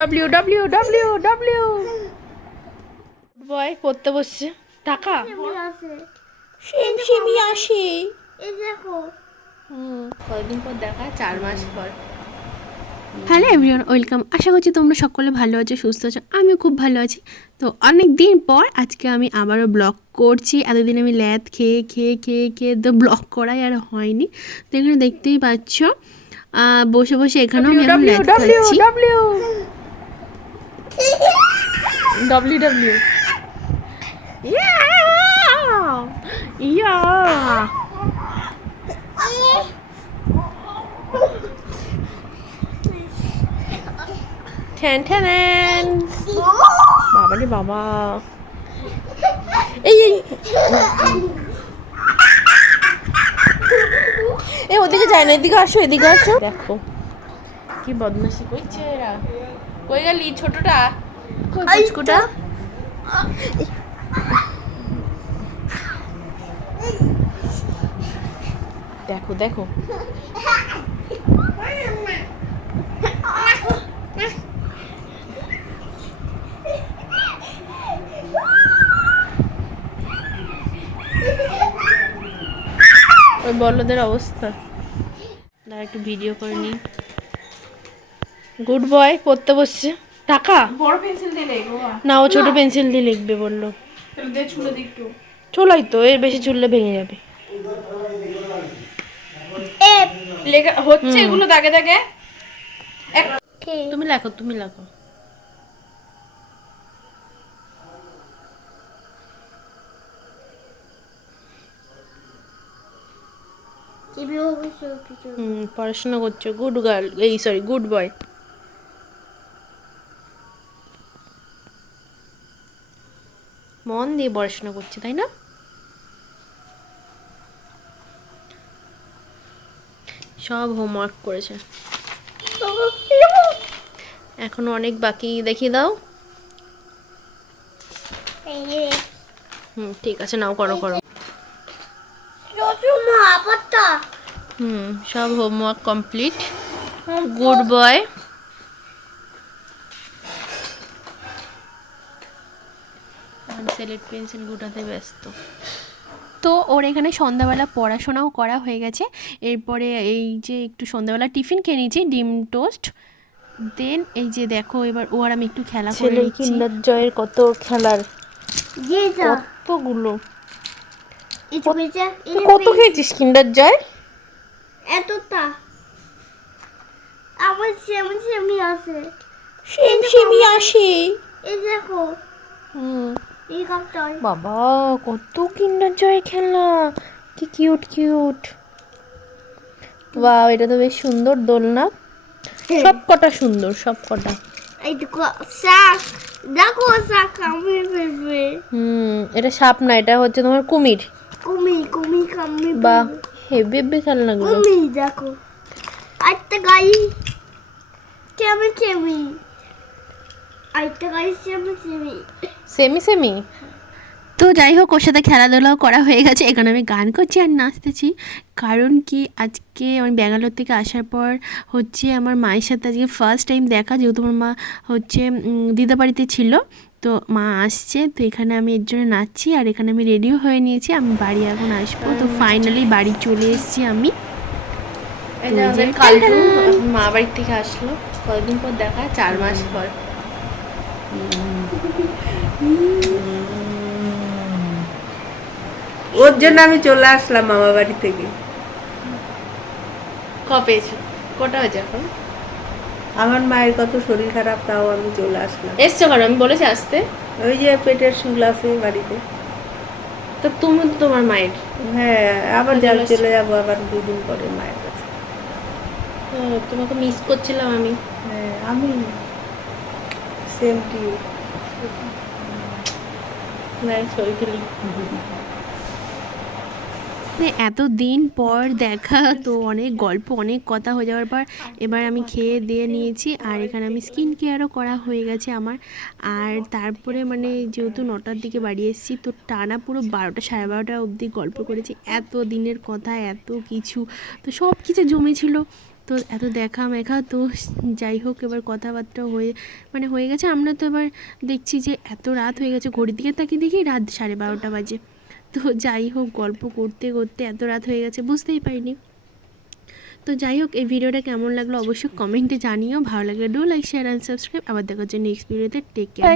W W W W boy পড়তে বসছে। টাকা? সেম সেমই আসে। এই দেখো। হুম কয়দিন পর দেখা চার মাস পর। Hello everyone welcome. আশা করছি তোমরা সকলে ভালো আছো সুস্থ আছো। আমিও খুব ভালো আছি। তো অনেক দিন পর আজকে আমি আবারও ব্লগ করছি। এতদিন আমি ল্যাদ খেয়ে খেয়ে খেয়ে খেয়ে তো ব্লগ করাই আর হয়নি। তো এখানে দেখতেই পাচ্ছ আহ, বসে বসে এখানেও আমি ল্যাদ খাচ্ছি। ডব্লিউ ডব্লিউ ইয়া ঠ্যান ঠ্যান বাবা রে বাবা এই এই ওদিকে যায় না, এদিকে আসো এদিকে আসো। দেখো। কি বদমাশি করছে এরা? কই গেলি ছোটটা? পুচকুটা দেখো দেখো ওই বলদের অবস্থা। দাঁড়া একটু ভিডিও করে নি গুড বয় পড়তে বসছে। টাকা? বড় পেন্সিল দিয়ে লিখব না ও ছোট পেন্সিল দিয়ে লিখবে বলল। তাহলে দিয়ে ছুলে দিই একটু। চলাই তো এর বেশি চুললে ভেঙে যাবে। লেখা হচ্ছে এগুলো দাগে দাগে? তুমি লেখো তুমি লেখো। পড়াশোনা করছ। গুড গার্ল এই সরি গুড বয় মন দিয়ে পড়াশোনা করছে তাই না? সব হোমওয়ার্ক করেছে। এখন অনেক বাকি দেখিয়ে দাও। হুম ঠিক আছে নাও করো করো। হুম সব homework complete good boy slate pencil গুটাতে ব্যস্ত। তো ওর এখানে সন্ধ্যাবেলা পড়াশোনাও করা হয়ে গেছে। এরপরে এই যে একটু সন্ধ্যাবেলা টিফিন খেয়ে নিয়েছি ডিম টোস্ট। দেন এই যে দেখো এবার ও আর আমি একটু খেলা করে কিন্ডার জয়ের কত খেলার? কতগুলো? কত খেয়েছিস কিন্ডার জয়? এতটা। আমার সেমন সেমি আছে সেম সেমই আসে। এই দেখো। হুম। এই কাপটা বাবা কত কিন্ডার জয় খেলা কি কিউট কিউট। বাহ এটা তো বেশ সুন্দর দোলনা। সব কটা সুন্দর সব কটা। দেখো শাক দেখো ফেলবে। হুম এটা সাপ না এটা হচ্ছে তোমার কুমির। কুমি কুমি কামি বা হেভি হেভি খেলনাগুলো। কুমি দেখো। একটা গাই কেমন চেমি একটা গাই কেমন চেমি সেমি সেমি? তো যাই হোক ওর সাথে খেলাধুলাও করা হয়ে গেছে। এখানে আমি গান করছি আর নাচতেছি। কারণ কি আজকে আমি ব্যাঙ্গালোর থেকে আসার পর হচ্ছে আমার মায়ের সাথে আজকে ফার্স্ট টাইম দেখা। যেহেতু আমার মা হচ্ছে দিদা বাড়িতে ছিল তো মা আসছে। তো এখানে আমি এর জন্য নাচছি আর এখানে আমি রেডিও হয়ে নিয়েছি। আমি বাড়ি এখন আসব। তো ফাইনালি বাড়ি চলে এসেছি আমি। কালটু মা বাড়ির থেকে আসলো। কতদিন পর দেখা? চার মাস পর। ওর জন্য আমি চলে আসলাম মামা বাড়ি থেকে। কটা হয়েছে এখন? আমার মায়ের কত শরীর খারাপ তাও আমি চলে আসলাম। এসছো কেন? আমি বলেছি আসতে। ওই যে পেটের শুল আছে বাড়িতে। তো তুমি তো তোমার মায়ের। হ্যাঁ আবার চলে যা চলে যাব আবার দুদিন পরে মায়ের কাছে। তোমাকে মিস করছিলাম আমি। হ্যাঁ আমি সেম টু এত দিন পর দেখা তো অনেক গল্প, অনেক কথা হয়ে যাওয়ার পর এবার আমি খেয়ে দিয়ে নিয়েছি আর এখানে আমি স্কিন কেয়ারও করা হয়ে গেছে আমার। আর তারপরে মানে যেহেতু নটার দিকে বাড়ি এসেছি, তো টানা পুরো বারোটা, সাড়ে বারোটা অবধি গল্প করেছি। এত দিনের কথা, এত কিছু, তো সব কিছু জমেছিল। তো এত দেখা মেখা তো যাই হোক এবার কথাবার্তা হয়ে মানে হয়ে গেছে। আমরা তো এবার দেখছি যে এত রাত হয়ে গেছে। ঘড়ির দিকে তাকিয়ে দেখি রাত সাড়ে বারোটা বাজে। তো যাই হোক গল্প করতে করতে এত রাত হয়ে গেছে, বুঝতেই পারিনি। তো যাই হোক, এই ভিডিওটা কেমন লাগল অবশ্যই কমেন্টে জানিও। ভালো লাগলে do like share and subscribe আবার দেখা হচ্ছে নেক্সট ভিডিওতে টেক কেয়ার